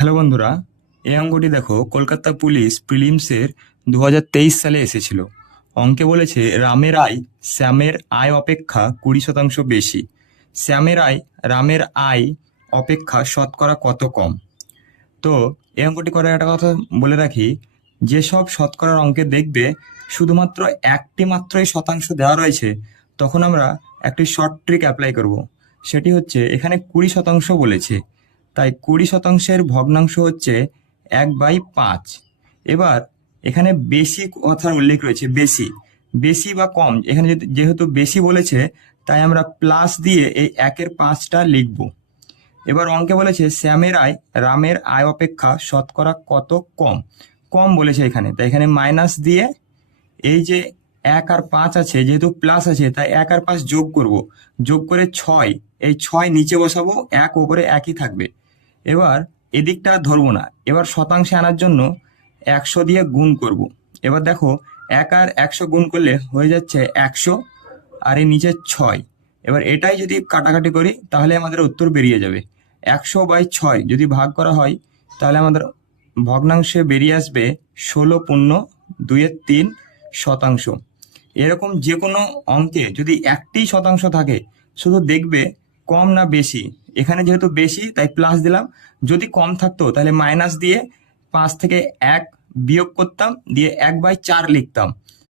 Hello বন্ধুরা, এই অঙ্কটি দেখো কলকাতা পুলিশ প্রিলিমসের সালে এসেছিল। অঙ্কে বলেছে রামের আয় শ্যামের আয় অপেক্ষা 20% বেশি। শ্যামের আয় রামের আয় অপেক্ষা শতকরা কত কম? তো এই অঙ্কটি করার একটা কথা বলে রাখি, যেসব শতকরার অঙ্কে দেখবে শুধুমাত্র একটি মাত্রই শতাংশ দেওয়া রয়েছে, তখন আমরা একটি শর্ট ট্রিক অ্যাপ্লাই করব। সেটি হচ্ছে এখানে 20% বলেছে, তাই 20%-এর ভগ্নাংশ হচ্ছে 1/5। এবার এখানে বেশি কথার উল্লেখ রয়েছে, বেশি বেশি বা কম, এখানে যেহেতু বেশি বলেছে, তাই আমরা প্লাস দিয়ে এই 1/5টা লিখব। এবার অঙ্কে বলেছে শ্যামের আয় রামের আয় অপেক্ষা শতকরা কত কম। কম বলেছে এখানে, তাই এখানে মাইনাস দিয়ে এই যে 1 আর 5 আছে, যেহেতু প্লাস আছে তাই 1 আর 5 যোগ করব। যোগ করে 6, এই 6 নিচে বসাবো, 1 ওপরে একই থাকবে। এবার এদিকটা ধরবো না, এবার শতাংশে আনার জন্য 100 দিয়ে গুণ করব। এবার দেখো 1 আর 100 গুণ করলে হয়ে যাচ্ছে 100, আর এই নিচে 6। এবার এটাই যদি কাটাকাটি করি তাহলে আমাদের উত্তর বেরিয়ে যাবে। 100/6 যদি ভাগ করা হয় তাহলে আমাদের ভগ্নাংশে বেরিয়ে আসবে 16.2-3 শতাংশ। এরকম যে কোনো অঙ্কে যদি একটি শতাংশ থাকে, শুধু দেখবে কম না বেশি। এখানে যেহেতু বেশি তাই প্লাস দিলাম, যদি কম থাকতো তাহলে মাইনাস দিয়ে 5 থেকে 1 বিয়োগ করতাম, দিয়ে 1/4 লিখতাম।